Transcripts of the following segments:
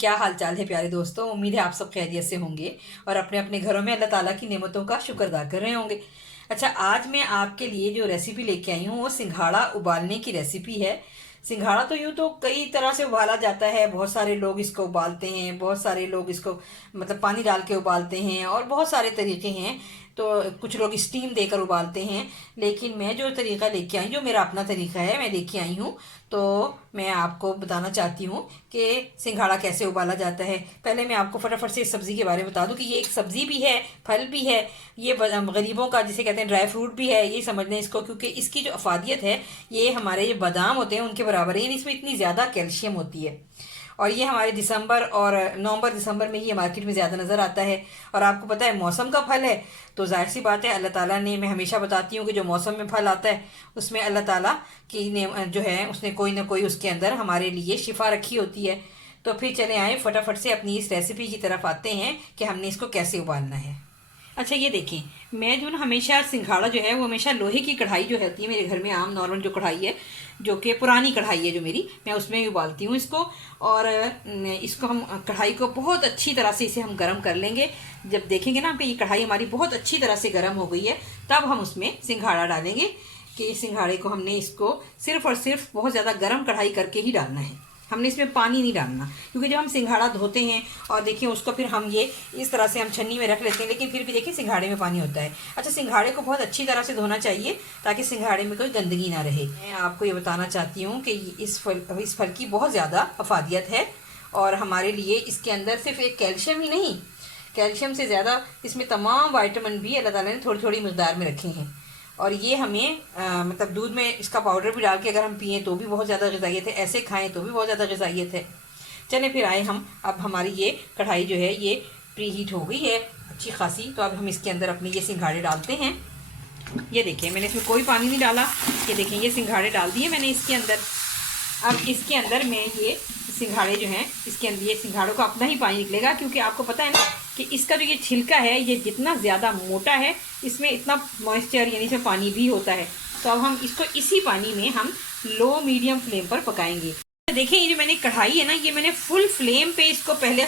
क्या हाल चाल है प्यारे दोस्तों। उम्मीद है आप सब खैरियत से होंगे और अपने अपने घरों में अल्लाह ताला की नेमतों का शुक्र अदा कर रहे होंगे। अच्छा, आज मैं आपके लिए जो रेसिपी लेके आई हूँ वो सिंघाड़ा उबालने की रेसिपी है। सिंघाड़ा तो यूँ तो कई तरह से उबाला जाता है, बहुत सारे लोग इसको उबालते हैं, बहुत सारे लोग इसको मतलब पानी डाल के उबालते हैं और बहुत सारे तरीके हैं। तो कुछ लोग स्टीम देकर उबालते हैं, लेकिन मैं जो तरीका लेके आई, जो मेरा अपना तरीका है, मैं लेके आई हूँ। तो मैं आपको बताना चाहती हूँ कि सिंघाड़ा कैसे उबाला जाता है। पहले मैं आपको फटाफट से इस सब्ज़ी के बारे में बता दूँ कि ये एक सब्ज़ी भी है, फल भी है, ये गरीबों का जिसे कहते हैं ड्राई फ्रूट भी है, ये समझ लें इसको, क्योंकि इसकी जो अफादियत है ये हमारे जो बादाम होते हैं उनके बराबर है, यानी इसमें इतनी ज़्यादा कैल्शियम होती है। और ये हमारे दिसंबर और नवंबर दिसंबर में ये मार्केट में ज़्यादा नज़र आता है। और आपको पता है मौसम का फल है, तो जाहिर सी बात है अल्लाह ताला ने, मैं हमेशा बताती हूँ कि जो मौसम में फल आता है उसमें अल्लाह ताला की ने जो है उसने कोई ना कोई उसके अंदर हमारे लिए शिफा रखी होती है। तो फिर चले आए फटाफट से अपनी इस रेसिपी की तरफ आते हैं कि हमने इसको कैसे उबालना है। अच्छा, ये देखें, मैं जो ना हमेशा सिंघाड़ा जो है वो हमेशा लोहे की कढ़ाई जो होती है मेरे घर में, आम नॉर्मल जो कढ़ाई है, जो कि पुरानी कढ़ाई है जो मेरी, मैं उसमें ही उबालती हूँ इसको। और इसको हम कढ़ाई को बहुत अच्छी तरह से इसे हम गर्म कर लेंगे। जब देखेंगे ना कि ये कढ़ाई हमारी बहुत अच्छी तरह से गर्म हो गई है, तब हम उसमें सिंघाड़ा डालेंगे। कि इस सिंघाड़े को हमने इसको सिर्फ और सिर्फ बहुत ज़्यादा गर्म कढ़ाई करके ही डालना है, हमने इसमें पानी नहीं डालना। क्योंकि जब हम सिंघाड़ा धोते हैं और देखिए उसको फिर हम ये इस तरह से हम छन्नी में रख लेते हैं, लेकिन फिर भी देखिए सिंघाड़े में पानी होता है। अच्छा, सिंघाड़े को बहुत अच्छी तरह से धोना चाहिए ताकि सिंघाड़े में कोई गंदगी ना रहे। मैं आपको ये बताना चाहती हूँ कि इस फल की बहुत ज़्यादा अफादियत है और हमारे लिए इसके अंदर सिर्फ एक कैल्शियम ही नहीं, कैल्शियम से ज़्यादा इसमें तमाम वाइटामिन भी अल्लाह ताला ने थोड़ी थोड़ी मकदार में रखे हैं। और ये हमें मतलब दूध में इसका पाउडर भी डाल के अगर हम पिएँ तो भी बहुत ज़्यादा ग़िज़ाइयत है, ऐसे खाएं तो भी बहुत ज़्यादा ग़िज़ाइयत है। चले फिर आए हम, अब हमारी ये कढ़ाई जो है ये प्री हीट हो गई है अच्छी खासी। तो अब हम इसके अंदर अपने ये सिंघाड़े डालते हैं। ये देखिए, मैंने इसमें कोई पानी नहीं डाला, ये देखें ये सिंघाड़े डाल दिए मैंने इसके अंदर। अब इसके अंदर मैं ये सिंघाड़े जो हैं, इसके अंदर ये सिंघाड़ों का अपना ही पानी निकलेगा, क्योंकि आपको पता है ना कि इसका जो ये छिलका है ये जितना ज़्यादा मोटा है इसमें इतना मॉइस्चर यानी इसमें पानी भी होता है। तो अब हम इसको इसी पानी में हम लो मीडियम फ्लेम पर पकाएंगे। देखिए, ये जो मैंने कढ़ाई है ना, ये मैंने फुल फ्लेम पे इसको पहले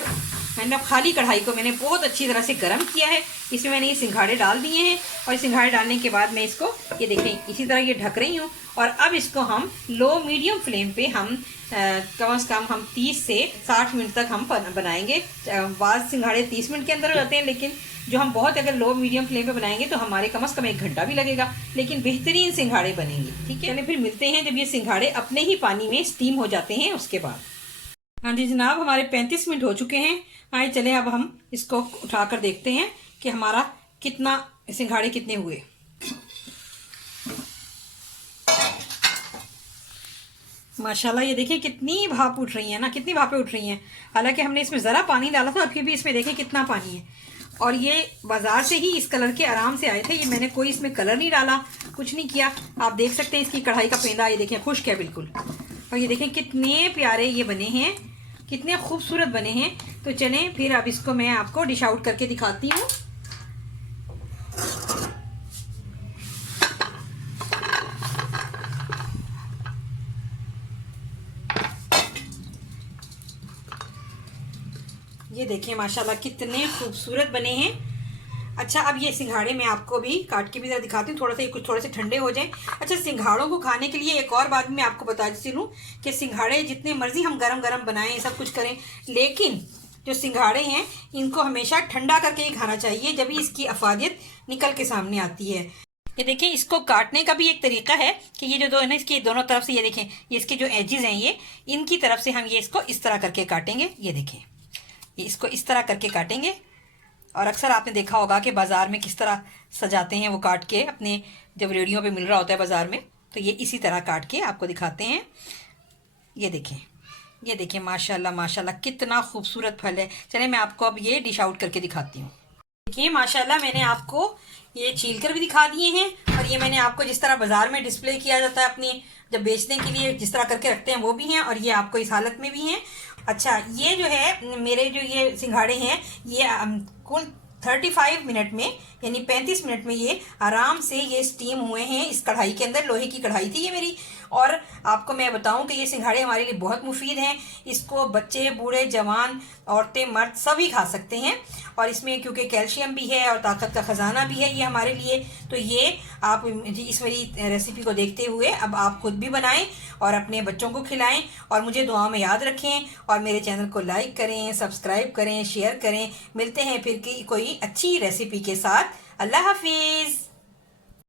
मैंने खाली कढ़ाई को मैंने बहुत अच्छी तरह से गर्म किया है। इसमें मैंने ये सिंघाड़े डाल दिए हैं और सिंघाड़े डालने के बाद मैं इसको ये देखें इसी तरह ये ढक रही हूँ। और अब इसको हम लो मीडियम फ्लेम पे हम कम से कम हम 30 से 60 मिनट तक हम बनाएंगे। बाद सिंघाड़े 30 मिनट के अंदर हो जाते हैं, लेकिन जो हम बहुत अगर लो मीडियम फ्लेम पे बनाएंगे तो हमारे कम से कम 1 घंटा भी लगेगा, लेकिन बेहतरीन सिंघाड़े बनेंगे। ठीक है, चलिए फिर मिलते हैं जब ये सिंघाड़े अपने ही पानी में स्टीम हो जाते हैं उसके बाद। हाँ जी जनाब, हमारे 35 मिनट हो चुके हैं। आइए चले अब हम इसको उठाकर देखते हैं कि हमारा कितना सिंघाड़े कितने हुए। माशाल्लाह, ये देखिए कितनी भाप उठ रही है ना, कितनी भापें उठ रही हैं। हालांकि हमने इसमें ज़रा पानी डाला था और फिर भी इसमें देखें कितना पानी है। और ये बाज़ार से ही इस कलर के आराम से आए थे, ये मैंने कोई इसमें कलर नहीं डाला, कुछ नहीं किया। आप देख सकते हैं इसकी कढ़ाई का पेंदा, ये देखें खुश्क है बिल्कुल। और ये देखें कितने प्यारे ये बने हैं, कितने खूबसूरत बने हैं। तो चलें फिर अब इसको मैं आपको डिश आउट करके दिखाती हूँ। ये देखिए माशाल्लाह कितने खूबसूरत बने हैं। अच्छा, अब ये सिंघाड़े मैं आपको भी काट के भी ज़रा दिखाती हूँ, थोड़ा सा ये कुछ थोड़े से ठंडे हो जाएं। अच्छा, सिंघाड़ों को खाने के लिए एक और बात मैं आपको बता चलूँ कि सिंघाड़े जितने मर्जी हम गरम गरम बनाएं, सब कुछ करें, लेकिन जो सिंघाड़े हैं इनको हमेशा ठंडा करके ही खाना चाहिए, जब भी इसकी अफादियत निकल के सामने आती है। ये देखें, इसको काटने का भी एक तरीका है कि ये जो दो है ना, इसकी दोनों तरफ से ये देखें, ये इसके जो एजेस हैं ये इनकी तरफ से हम ये इसको इस तरह करके काटेंगे। ये देखें, ये इसको इस तरह करके काटेंगे। और अक्सर आपने देखा होगा कि बाज़ार में किस तरह सजाते हैं वो काट के, अपने जब रेडियो पे मिल रहा होता है बाज़ार में, तो ये इसी तरह काट के आपको दिखाते हैं। ये देखें, ये देखें माशाल्लाह माशाल्लाह कितना खूबसूरत फल है। चलिए मैं आपको अब ये डिश आउट करके दिखाती हूँ। देखिए माशाल्लाह, मैंने आपको ये छील कर भी दिखा दिए हैं और ये मैंने आपको जिस तरह बाज़ार में डिस्प्ले किया जाता है अपनी जब बेचने के लिए जिस तरह करके रखते हैं वो भी हैं, और ये आपको इस हालत में भी हैं। अच्छा, ये जो है मेरे जो ये सिंघाड़े हैं ये कुल 35 मिनट में यानी 35 मिनट में ये आराम से ये स्टीम हुए हैं इस कढ़ाई के अंदर। लोहे की कढ़ाई थी ये मेरी, और आपको मैं बताऊं कि ये सिंघाड़े हमारे लिए बहुत मुफीद हैं। इसको बच्चे, बूढ़े, जवान, औरतें, मर्द सभी खा सकते हैं। और इसमें क्योंकि कैल्शियम भी है और ताकत का ख़जाना भी है ये हमारे लिए, तो ये आप इस मेरी रेसिपी को देखते हुए अब आप खुद भी बनाएं और अपने बच्चों को खिलाएं और मुझे दुआ में याद रखें। और मेरे चैनल को लाइक करें, सब्सक्राइब करें, शेयर करें। मिलते हैं फिर की कोई अच्छी रेसिपी के साथ। अल्लाह हाफिज़।